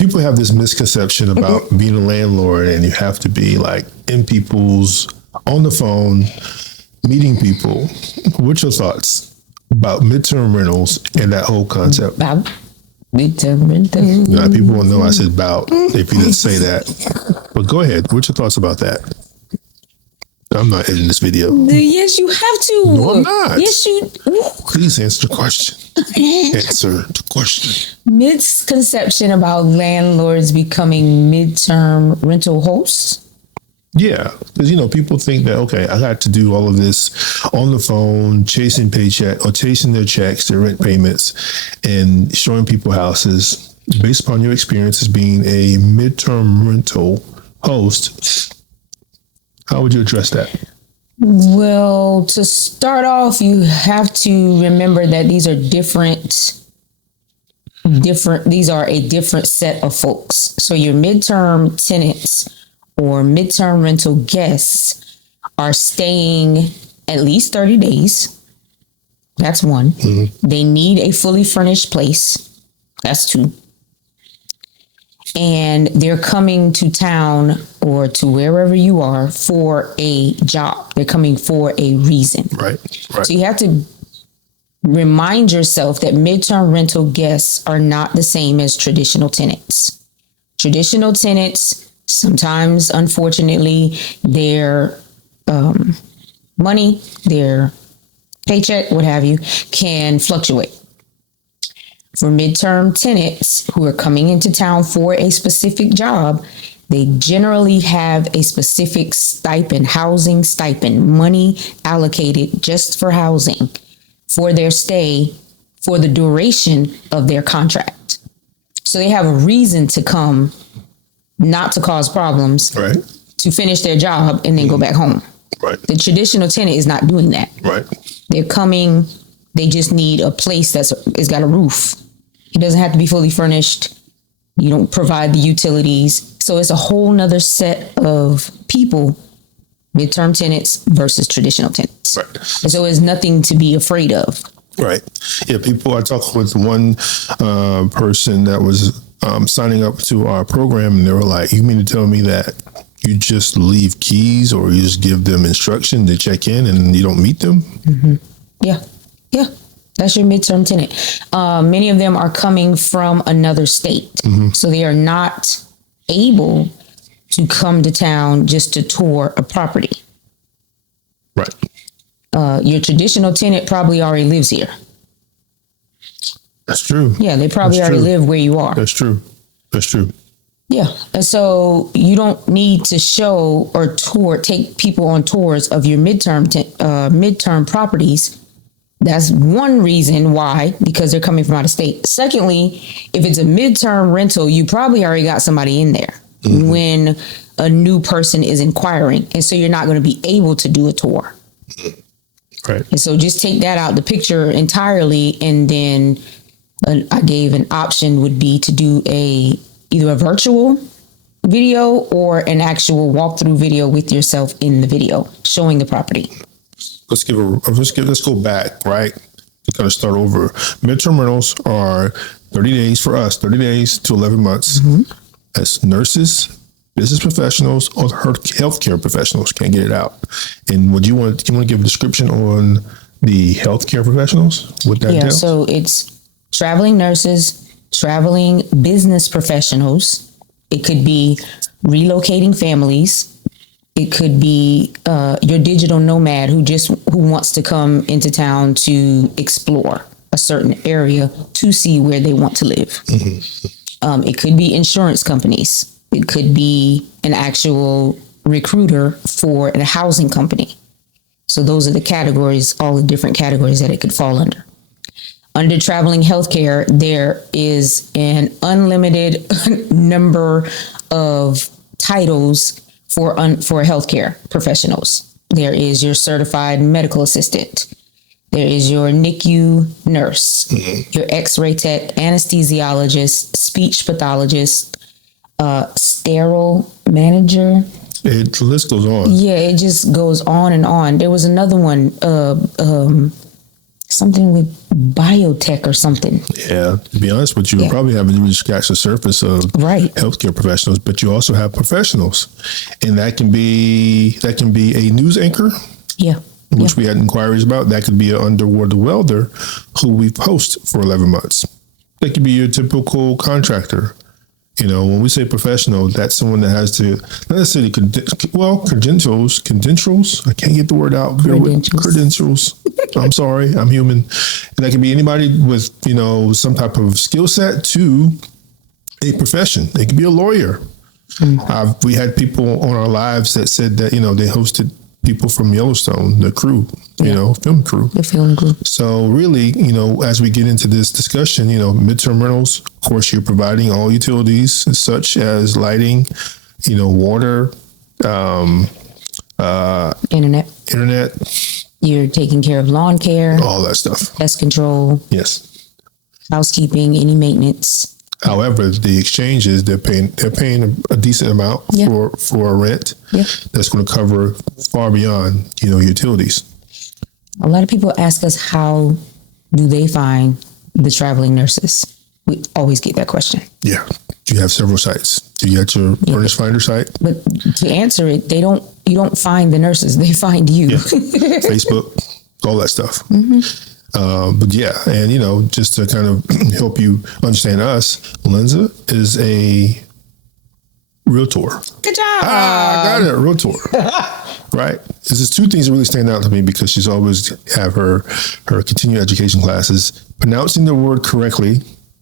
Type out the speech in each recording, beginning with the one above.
people have this misconception about being a landlord, and you have to be like on the phone, meeting people. What's your thoughts about midterm rentals and that whole concept? About midterm rentals. Now, people will know I said about if you didn't say that. But go ahead. What's your thoughts about that? I'm not editing this video. Yes, you have to. No, I'm not. Yes, you. Please answer the question. Answer the question. Misconception about landlords becoming midterm rental hosts. Yeah, because people think that I got to do all of this on the phone, chasing paycheck or chasing their checks, their rent payments, and showing people houses based upon your experience as being a midterm rental host. How would you address that? Well, to start off, you have to remember that these are different. These are a different set of folks. So your midterm tenants or midterm rental guests are staying at least 30 days. That's one. Mm-hmm. They need a fully furnished place. That's two. And they're coming to town or to wherever you are for a job. They're coming for a reason. Right. So you have to remind yourself that midterm rental guests are not the same as traditional tenants. Traditional tenants, sometimes, unfortunately, their money, their paycheck, what have you, can fluctuate. For midterm tenants who are coming into town for a specific job, they generally have a specific stipend, housing stipend, money allocated just for housing for their stay for the duration of their contract. So they have a reason to come, not to cause problems, right, to finish their job and then go back home. Right. The traditional tenant is not doing that. Right. They're coming, they just need a place it's got a roof. It doesn't have to be fully furnished. You don't provide the utilities. So it's a whole nother set of people, midterm tenants versus traditional tenants. Right. And so it's nothing to be afraid of. Right. Yeah, I talked with one person that was signing up to our program, and they were like, you mean to tell me that you just leave keys or you just give them instruction to check in and you don't meet them? Mm-hmm. Yeah. That's your midterm tenant. Many of them are coming from another state. Mm-hmm. So they are not able to come to town just to tour a property. Right. Your traditional tenant probably already lives here. That's true. Yeah, they probably already live where you are. That's true. Yeah. And so you don't need to show or take people on tours of your midterm properties. That's one reason why, because they're coming from out of state. Secondly, if it's a midterm rental, you probably already got somebody in there when a new person is inquiring. And so you're not going to be able to do a tour. Right. And so just take that out the picture entirely. And then I gave an option would be to do either a virtual video or an actual walkthrough video with yourself in the video showing the property. Let's go back, right? To kind of start over. Midterm rentals are 30 days for us, 30 days to 11 months as nurses, business professionals, or healthcare professionals. Can't get it out. And do you want to give a description on the healthcare professionals? What that entails? So it's traveling nurses, traveling business professionals. It could be relocating families. It could be your digital nomad who wants to come into town to explore a certain area to see where they want to live. Mm-hmm. It could be insurance companies. It could be an actual recruiter for a housing company. So those are the categories, all the different categories that it could fall under. Under traveling healthcare, there is an unlimited number of titles for healthcare professionals. There is your certified medical assistant. There is your NICU nurse, your X-ray tech, anesthesiologist, speech pathologist, sterile manager. The list goes on. Yeah, it just goes on and on. There was another one, something with biotech or something. Yeah, to be honest with you, we probably haven't even scratched the surface of healthcare professionals, but you also have professionals, and that can be a news anchor. Yeah. Which we had inquiries about. That could be an underwater welder who we post for 11 months. That could be your typical contractor. You know, when we say professional, that's someone that has to, not necessarily, credentials. I can't get the word out. Credentials. I'm sorry, I'm human. And that can be anybody with, you know, some type of skill set to a profession. They could be a lawyer. We had people on our lives that said that, you know, they hosted people from Yellowstone, the crew, you know, film crew. The film crew. So really, you know, as we get into this discussion, you know, midterm rentals, of course, you're providing all utilities such as lighting, you know, water, internet. You're taking care of lawn care. All that stuff. Pest control. Yes. Housekeeping, any maintenance. However, the exchange is they're paying a decent amount for a rent that's going to cover far beyond, you know, utilities. A lot of people ask us, how do they find the traveling nurses? We always get that question. Yeah. Do you have several sites? Do you have your furnished finder site? But to answer it, you don't find the nurses, they find you. Yeah. Facebook, all that stuff. But yeah, and you know, just to kind of help you understand us, Lenza is a realtor. Good job. I got it, realtor. Right. There's just two things that really stand out to me because she's always have her continuing education classes, pronouncing the word correctly,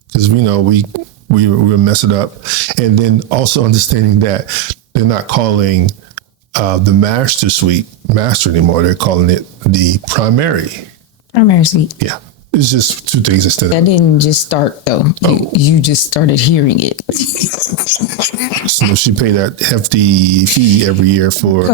because we know we mess it up, and then also understanding that they're not calling the master suite master anymore. They're calling it the primary suite. Yeah. It's just two things that stand out. That didn't just start though. You just started hearing it. So she paid that hefty fee every year for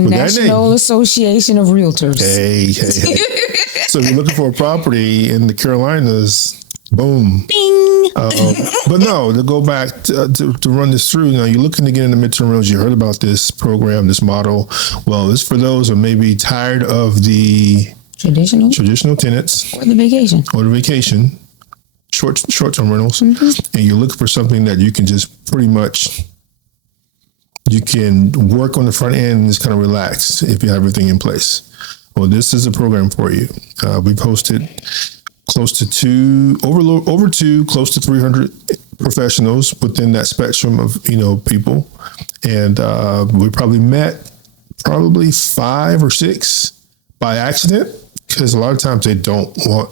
National Association of Realtors. Hey. So if you're looking for a property in the Carolinas, boom. Bing. But no, to go back to run this through, you know, you're looking to get into midterm rentals. You heard about this program, this model. Well, it's for those who are maybe tired of the traditional tenants or the vacation short-term rentals, and you're looking for something that you can just pretty much, you can work on the front end and just kind of relax if you have everything in place. Well, this is a program for you. We posted close to close to 300 professionals within that spectrum of, you know, people, and we probably met 5 or 6 by accident, because a lot of times they don't want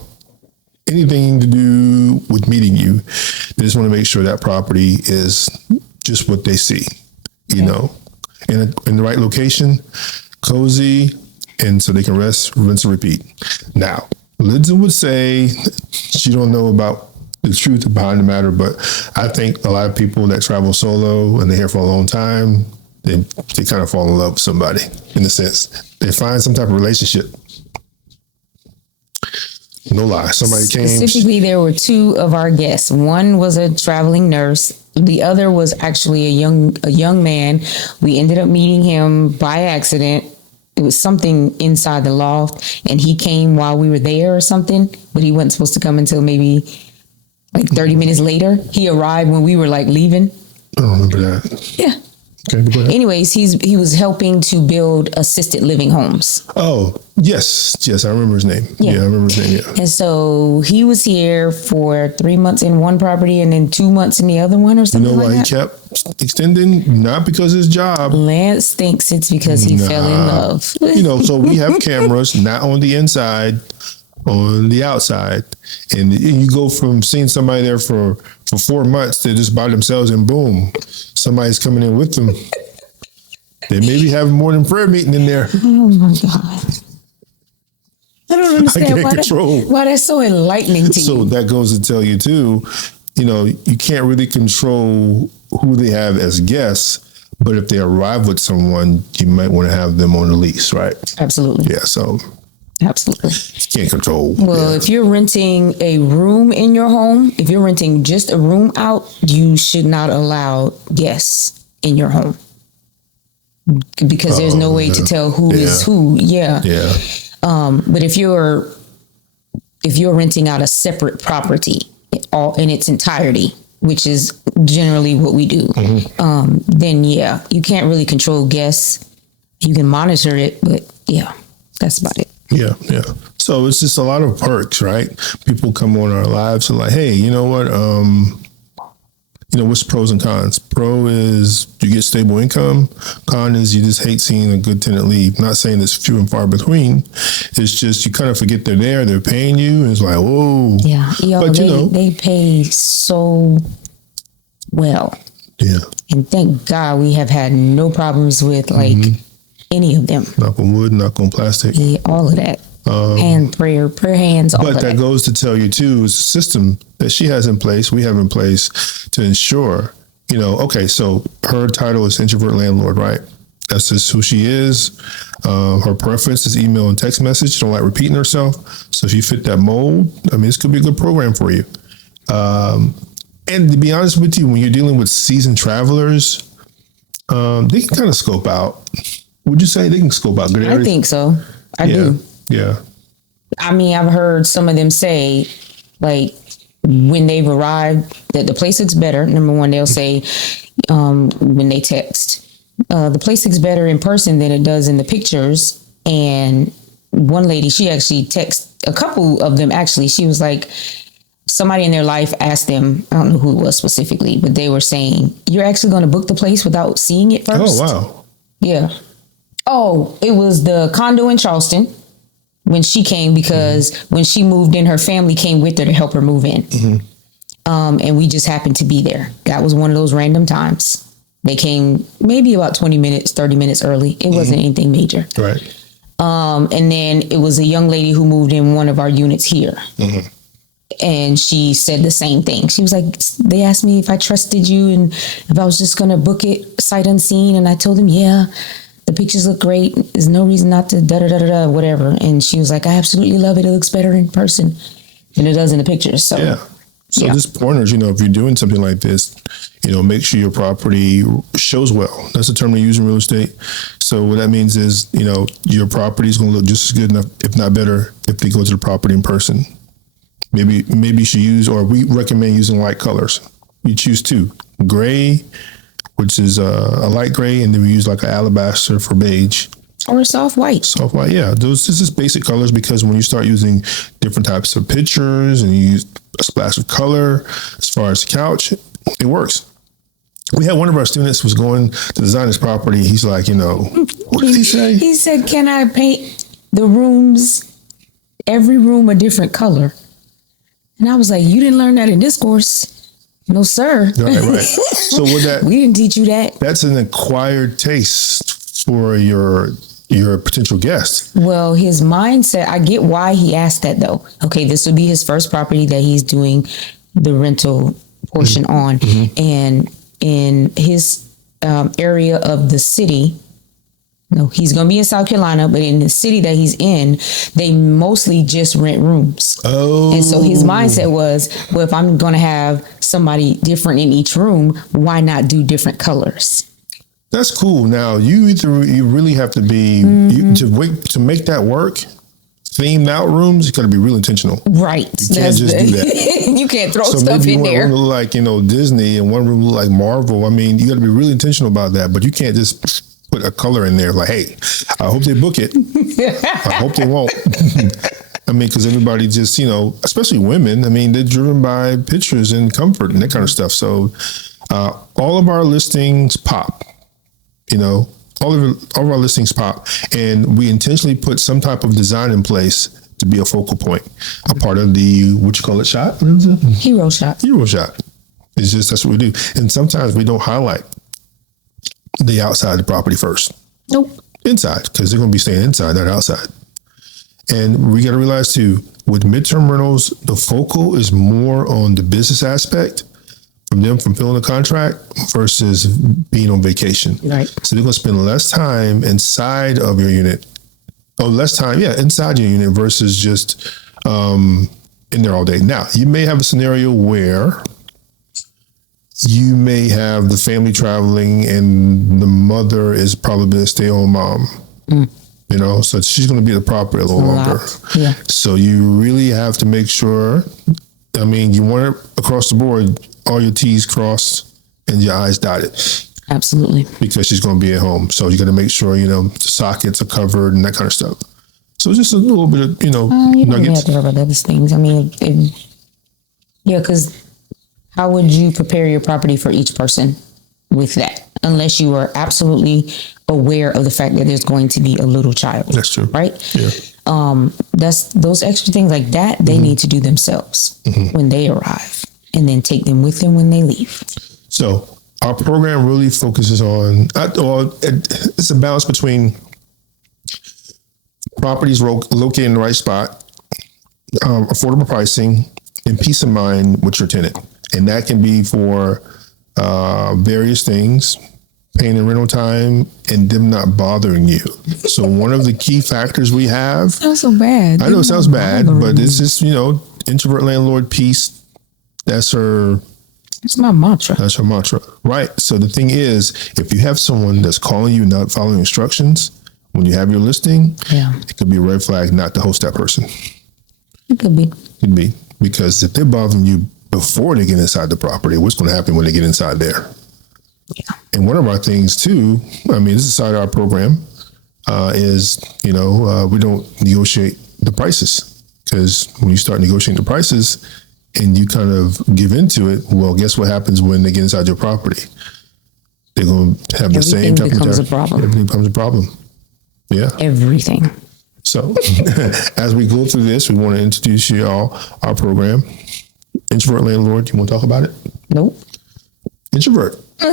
anything to do with meeting you. They just want to make sure that property is just what they see, you know, in the right location, cozy, and so they can rinse and repeat. Now, Lindsay would say she don't know about the truth behind the matter, but I think a lot of people that travel solo and they're here for a long time, they kind of fall in love with somebody, in a sense. They find some type of relationship. No lie. Somebody came. Specifically, there were 2 of our guests. One was a traveling nurse. The other was actually a young man. We ended up meeting him by accident. It was something inside the loft, and he came while we were there or something, but he wasn't supposed to come until maybe like 30 minutes later. He arrived when we were like leaving. I don't remember that. Yeah. Okay, go ahead. Anyways, he was helping to build assisted living homes. Oh, yes, I remember his name. Yeah, I remember his name, yeah. And so he was here for 3 months in one property and then 2 months in the other one or something. You know why he kept extending? Not because of his job. Lance thinks it's because he fell in love. You know, so we have cameras, not on the inside, on the outside. And you go from seeing somebody there for 4 months to just by themselves, and boom, somebody's coming in with them. They maybe have more than prayer meeting in there. Oh my God. I don't understand why that's so enlightening to you. So that goes to tell you too, you know, you can't really control who they have as guests, but if they arrive with someone, you might want to have them on the lease, right? Absolutely. Yeah, so. Absolutely. You can't control. Well, if you're renting a room in your home, if you're renting just a room out, you should not allow guests in your home. Because there's no way to tell who is who. Yeah. Yeah. But if you're if you're renting out a separate property all in its entirety, which is generally what we do, then yeah, you can't really control guests. You can monitor it, but yeah, that's about it. Yeah, yeah. So it's just a lot of perks, right? People come on our lives and like, hey, you know what? What's pros and cons? Pro is you get stable income. Con is you just hate seeing a good tenant leave. Not saying it's few and far between. It's just you kind of forget they're there. They're paying you. And it's like, whoa. Yeah. But they pay so well. Yeah. And thank God we have had no problems with any of them. Knock on wood, knock on plastic. Yeah, all of that. Prayer hands, all of that. But that goes to tell you too, is a system that she has in place, we have in place to ensure, okay, so her title is Introvert Landlord, right? That's just who she is. Her preference is email and text message. She don't like repeating herself. So if you fit that mold, this could be a good program for you. And to be honest with you, when you're dealing with seasoned travelers, they can kind of scope out. Would you say they can scope out good areas? I think so. I do. Yeah. I've heard some of them say, like, when they've arrived, that the place looks better. Number one, they'll say, when they text, the place looks better in person than it does in the pictures. And one lady, she actually texted a couple of them, actually. She was like, somebody in their life asked them, I don't know who it was specifically, but they were saying, you're actually going to book the place without seeing it first? Oh, wow. Yeah. Oh, it was the condo in Charleston when she came, because when she moved in, her family came with her to help her move in. And we just happened to be there. That was one of those random times. They came maybe about 20 minutes, 30 minutes early. It wasn't anything major. Right. And then it was a young lady who moved in one of our units here. And she said the same thing. She was like, they asked me if I trusted you and if I was just going to book it sight unseen. And I told them, yeah, the pictures look great. There's no reason not to whatever. And she was like, I absolutely love it. It looks better in person than it does in the pictures. So, just pointers, if you're doing something like this, make sure your property shows well. That's the term they use in real estate. So what that means is, your property is going to look just as good enough, if not better, if they go to the property in person. Maybe you should use, or we recommend using light colors. You choose two: gray, which is a light gray, and then we use like an alabaster for beige. Or a soft white. Soft white, yeah. This is basic colors, because when you start using different types of pictures and you use a splash of color as far as the couch, it works. We had one of our students was going to design his property. He's like, what did he say? He said, can I paint the rooms, every room a different color? And I was like, you didn't learn that in this course. No, sir. Right. So we didn't teach you that. That's an acquired taste for your potential guest. Well, his mindset, I get why he asked that though. Okay, this would be his first property that he's doing the rental portion on. And in his area of the city, no, he's going to be in South Carolina, but in the city that he's in, they mostly just rent rooms. Oh. And so his mindset was, well, if I'm going to have somebody different in each room, why not do different colors? That's cool. Now, you really have to be, to make that work, themed out rooms, you got to be real intentional. Right. You can't just do that. You can't throw so stuff maybe in there. One room look like, Disney, and one room look like Marvel. You got to be really intentional about that, but you can't just put a color in there like, hey, I hope they book it. I hope they won't. Because everybody just, especially women, they're driven by pictures and comfort and that kind of stuff. So all of our listings pop, all of our listings pop. And we intentionally put some type of design in place to be a focal point, a part of the, what you call it, shot? Hero shot. Hero shot. It's just, that's what we do. And sometimes we don't highlight the outside of the property first. Nope. Inside, because they're going to be staying inside, not outside. And we got to realize too, with midterm rentals, the focal is more on the business aspect from them fulfilling the contract versus being on vacation. Right. So they're going to spend less time inside of your unit, inside your unit versus just in there all day. Now, you may have a scenario where you may have the family traveling and the mother is probably a stay-at-home mom. So she's going to be at the property a little longer. Yeah. So you really have to make sure, you want it across the board, all your T's crossed and your I's dotted. Absolutely. Because she's going to be at home. So you got to make sure, the sockets are covered and that kind of stuff. So just a little bit of, you don't really have to worry about other things. Because how would you prepare your property for each person with that? Unless you are absolutely aware of the fact that there's going to be a little child. That's true. Right? Yeah. That's those extra things like that, they need to do themselves when they arrive, and then take them with them when they leave. So our program really focuses on, it's a balance between properties located in the right spot, affordable pricing, and peace of mind with your tenant. And that can be for various things, paying the rental time and them not bothering you. So one of the key factors we have. Sounds so bad. I know it sounds bad, but it's just, introvert landlord peace. That's her. It's my mantra. That's her mantra. Right. So the thing is, if you have someone that's calling you, not following instructions, when you have your listing, it could be a red flag not to host that person. It could be. Could be. Because if they're bothering you before they get inside the property, what's going to happen when they get inside there? Yeah. And one of our things too, this is side of our program, is, we don't negotiate the prices, because when you start negotiating the prices and you kind of give into it, well, guess what happens when they get inside your property? They're going to have the same type of becomes a problem. Everything becomes a problem. Yeah. Everything. So as we go through this, we want to introduce you all our program. Introvert Landlord, do you want to talk about it? Nope. Introvert. I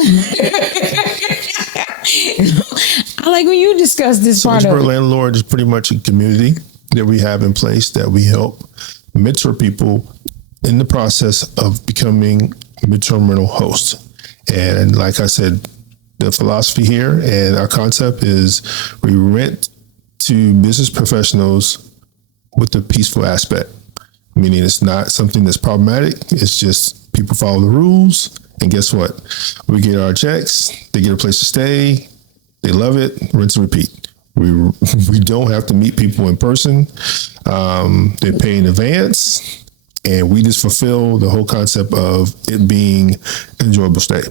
like when you discuss this part Introvert of it. Landlord is pretty much a community that we have in place that we help mentor people in the process of becoming midterm rental hosts. And like I said, the philosophy here and our concept is we rent to business professionals with a peaceful aspect, meaning it's not something that's problematic. It's just people follow the rules. And guess what? We get our checks. They get a place to stay. They love it. Rinse and repeat. We don't have to meet people in person. They pay in advance. And we just fulfill the whole concept of it being an enjoyable stay.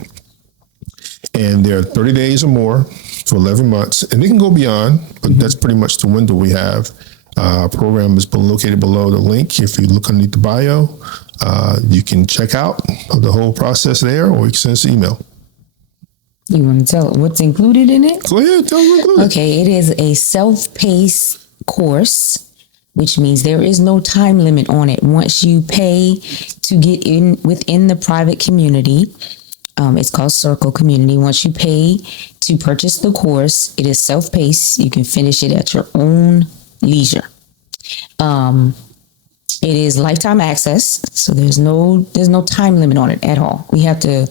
And they're 30 days or more to 11 months. And they can go beyond, but that's pretty much the window we have. Our program is located below the link. If you look underneath the bio, you can check out the whole process there, or you can send us an email. You want to tell what's included in it? Go ahead, tell them what's included. Okay, it is a self-paced course, which means there is no time limit on it. Once you pay to get in within the private community, it's called Circle Community. Once you pay to purchase the course, it is self-paced. You can finish it at your own leisure. It is lifetime access, so there's no time limit on it at all. We have to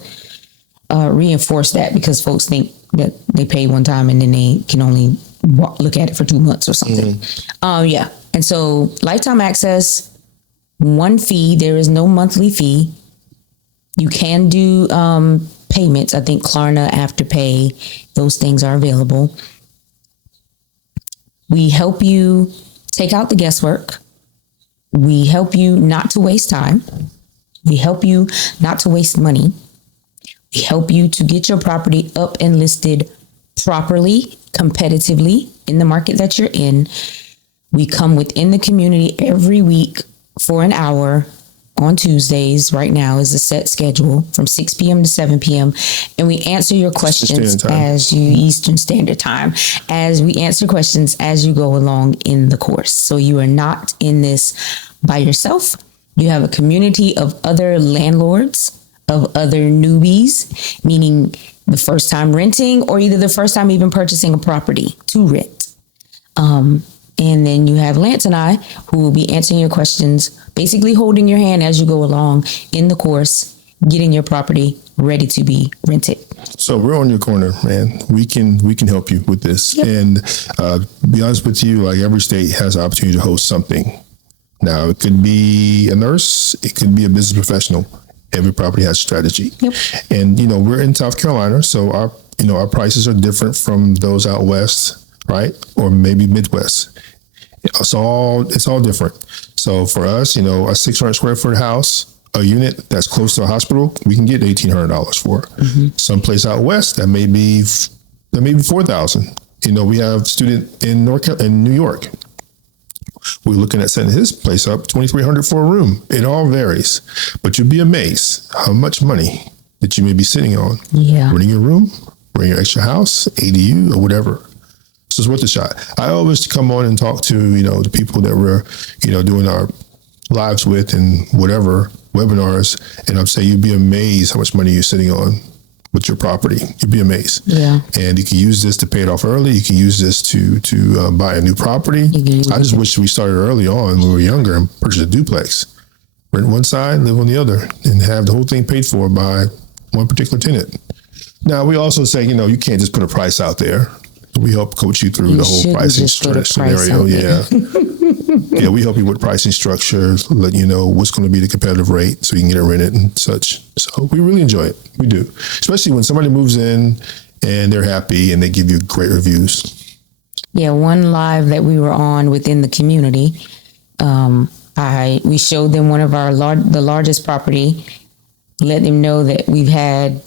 reinforce that, because folks think that they pay one time and then they can only look at it for 2 months or something. Yeah. And so lifetime access, one fee. There is no monthly fee. You can do payments. I think Klarna, Afterpay, those things are available. We help you take out the guesswork. We help you not to waste time. We help you not to waste money. We help you to get your property up and listed properly, competitively in the market that you're in. We come within the community every week for an hour on Tuesdays. Right now is a set schedule from 6 p.m. to 7 p.m. And we answer your questions Eastern Standard Time, as we answer questions as you go along in the course. So you are not in this by yourself. You have a community of other landlords, of other newbies, meaning the first time renting or either the first time even purchasing a property to rent. And then you have Lance and I, who will be answering your questions, basically holding your hand as you go along in the course, getting your property ready to be rented. So we're on your corner, man. We can help you with this. Yep. And to be honest with you, like every state has an opportunity to host something. Now, it could be a nurse. It could be a business professional. Every property has a strategy. Yep. And, we're in South Carolina, so our prices are different from those out west. right? Or maybe Midwest. It's all different. So for us, a 600 square foot house, a unit that's close to a hospital, we can get $1,800 for. Someplace out west, that may be $4,000. We have a student in New York. We're looking at setting his place up $2,300 for a room. It all varies, but you'd be amazed how much money that you may be sitting on. Yeah. Renting your room, renting your extra house, ADU, or whatever. So it's worth a shot. I always come on and talk to, the people that we're, doing our lives with and whatever webinars. And I'm saying you'd be amazed how much money you're sitting on with your property. You'd be amazed. Yeah. And you can use this to pay it off early. You can use this to buy a new property. I just wish we started early on when we were younger and purchased a duplex. Rent one side, live on the other, and have the whole thing paid for by one particular tenant. Now, we also say, you can't just put a price out there. We help coach you through the whole pricing scenario. Yeah. Yeah, we help you with pricing structure, let you know what's going to be the competitive rate so you can get it rented and such. So we really enjoy it. We do. Especially when somebody moves in and they're happy and they give you great reviews. Yeah, one live that we were on within the community, we showed them one of the largest property, let them know that we've had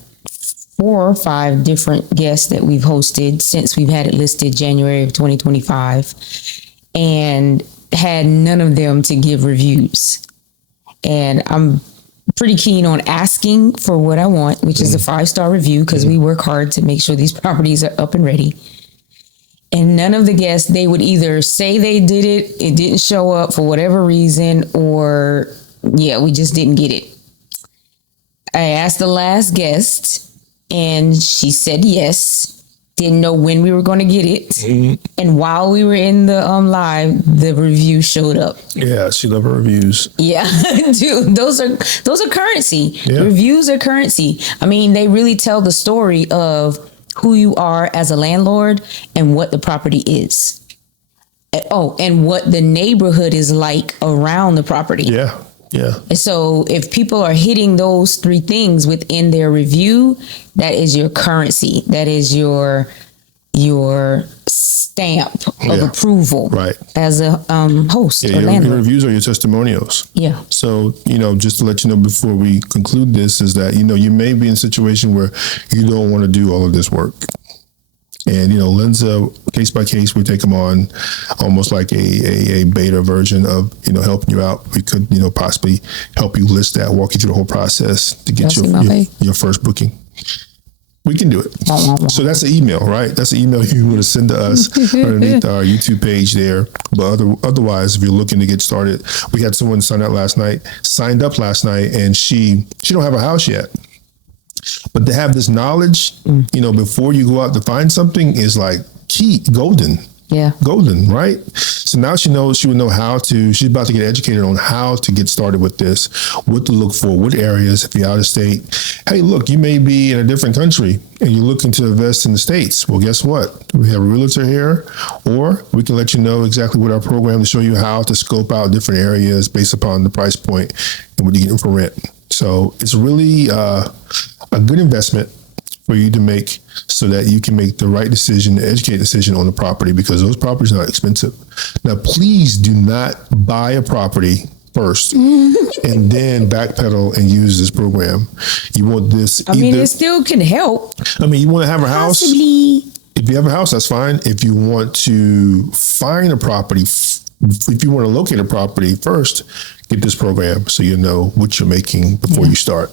4 or 5 different guests that we've hosted since we've had it listed January of 2025, and had none of them to give reviews. And I'm pretty keen on asking for what I want, which is a 5-star review, because we work hard to make sure these properties are up and ready. And none of the guests, they would either say they did it didn't show up for whatever reason, or we just didn't get it. I asked the last guest, and she said yes. Didn't know when we were going to get it. And while we were in the live, the review showed up. Yeah, she loved her reviews. Yeah, dude, those are currency. Yeah. Reviews are currency. I mean, they really tell the story of who you are as a landlord and what the property is. And what the neighborhood is like around the property. Yeah. Yeah. So if people are hitting those 3 things within their review, that is your currency. That is your stamp of approval, right, as a host or landlord. Your reviews are your testimonials. Yeah. So, just to let you know before we conclude this is that, you may be in a situation where you don't want to do all of this work. And, Lenza, case by case, we take them on almost like a beta version of, helping you out. We could, possibly help you list that, walk you through the whole process to get your first booking. We can do it. So that's an email, right? That's an email you want to send to us underneath our YouTube page there. But otherwise, if you're looking to get started, we had someone signed up last night, and she don't have a house yet. But to have this knowledge, before you go out to find something is like golden. Yeah. Golden, right? So now she would know she's about to get educated on how to get started with this, what to look for, what areas, if you're out of state. Hey, look, you may be in a different country and you're looking to invest in the States. Well, guess what? We have a realtor here, or we can let you know exactly what our program to show you how to scope out different areas based upon the price point and what you're getting for rent. So it's really a good investment for you to make so that you can make the right decision, the educated decision on the property, because those properties are not expensive. Now, please do not buy a property first and then backpedal and use this program. You want this. It still can help. You want to have a house. Possibly. If you have a house, that's fine. If you want to find a property, if you want to locate a property first, get this program so you know what you're making before you start.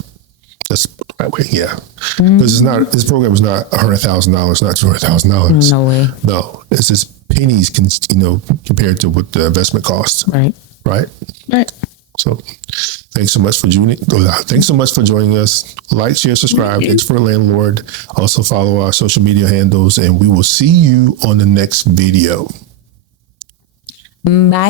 That's the right way, yeah. Because this program is not $100,000, not $200,000. No way. No, it's just pennies, compared to what the investment costs. Right. Right. Right. So, thanks so much for joining us. Like, share, subscribe. It's for Landlord. Also follow our social media handles, and we will see you on the next video. Bye.